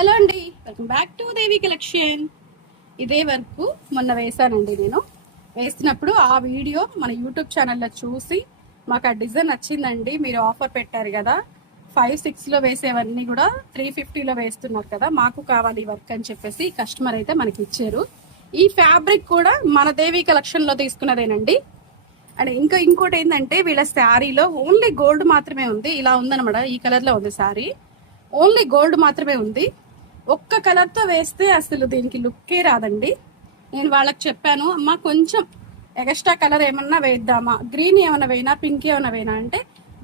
Hello అండి. Welcome back to Devi collection. ఇదే వరకు మొన్న వేసానండి నేను. వేసినప్పుడు ఆ వీడియో మన యూట్యూబ్ ఛానల్లో చూసి మాకు ఆ డిజైన్ నచ్చిందండి. మీరు ఆఫర్ పెట్టారు కదా. ఫైవ్ సిక్స్లో వేసేవన్నీ కూడా త్రీ ఫిఫ్టీలో వేస్తున్నారు కదా. మాకు కావాలి ఈ వర్క్ అని చెప్పేసి కస్టమర్ అయితే మనకి ఇచ్చారు. ఈ ఫ్యాబ్రిక్ కూడా మన దేవి కలెక్షన్లో తీసుకున్నదేనండి. అండ్ ఇంకా ఇంకోటి ఏంటంటే వీళ్ళ శారీలో ఓన్లీ గోల్డ్ మాత్రమే ఉంది. ఇలా ఉందన్నమాట. ఈ కలర్లో ఉంది శారీ. ఓన్లీ గోల్డ్ మాత్రమే ఉంది. ఒక్క కలర్తో వేస్తే అసలు దీనికి లుక్కే రాదండి. నేను వాళ్ళకి చెప్పాను అమ్మ కొంచెం ఎక్స్ట్రా కలర్ ఏమన్నా వేద్దామా? గ్రీన్ ఏమైనా వేయినా? పింక్ ఏమైనా వేయినా? అంటే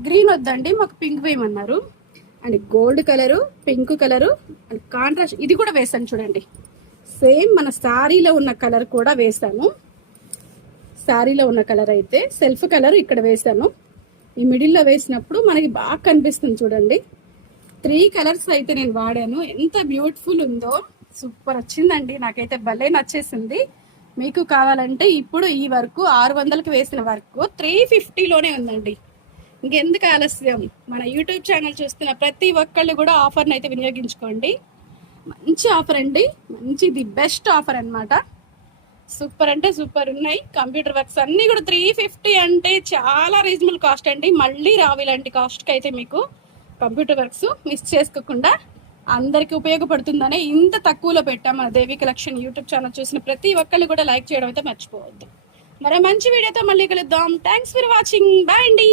గ్రీన్ వద్దండి మాకు pink వేయమన్నారు. And gold colour pink colour and contrast ఇది కూడా వేసాను చూడండి. సేమ్ మన శారీలో ఉన్న కలర్ కూడా వేసాను శారీలో ఉన్న కలర్ అయితే సెల్ఫ్ కలర్ ఇక్కడ వేసాను ఈ మిడిల్లో వేసినప్పుడు మనకి బాగా కనిపిస్తుంది చూడండి. త్రీ కలర్స్ అయితే నేను వాడాను. ఎంత బ్యూటిఫుల్ ఉందో సూపర్ వచ్చిందండి. నాకైతే భలే నచ్చేసింది. మీకు కావాలంటే ఇప్పుడు ఈ వర్క్ ఆరు వందలకి వేసిన వర్క్ త్రీ ఫిఫ్టీలోనే ఉందండి. ఇంకెందుకు ఆలస్యం? మన యూట్యూబ్ ఛానల్ చూస్తున్న ప్రతి ఒక్కళ్ళు కూడా ఆఫర్ని అయితే వినియోగించుకోండి. మంచి ఆఫర్ అండి. మంచి ది బెస్ట్ ఆఫర్ అనమాట సూపర్ అంటే సూపర్ ఉన్నాయి. కంప్యూటర్ వర్క్స్ అన్నీ కూడా త్రీ ఫిఫ్టీ అంటే చాలా రీజనబుల్ కాస్ట్ అండి. మళ్ళీ రావి ఇలాంటి కాస్ట్కి అయితే మీకు కంప్యూటర్ వర్క్స్ మిస్ చేసుకోకుండా అందరికి ఉపయోగపడుతుందనే ఇంత తక్కువలో పెట్టాం మన దేవి కలెక్షన్ యూట్యూబ్ ఛానల్ చూసిన ప్రతి ఒక్కళ్ళు కూడా లైక్ చేయడం అయితే మర్చిపోవద్దు. మరో మంచి వీడియోతో మళ్ళీ కలుద్దాం. థ్యాంక్స్ ఫర్ వాచింగ్ బాయ్ అండి.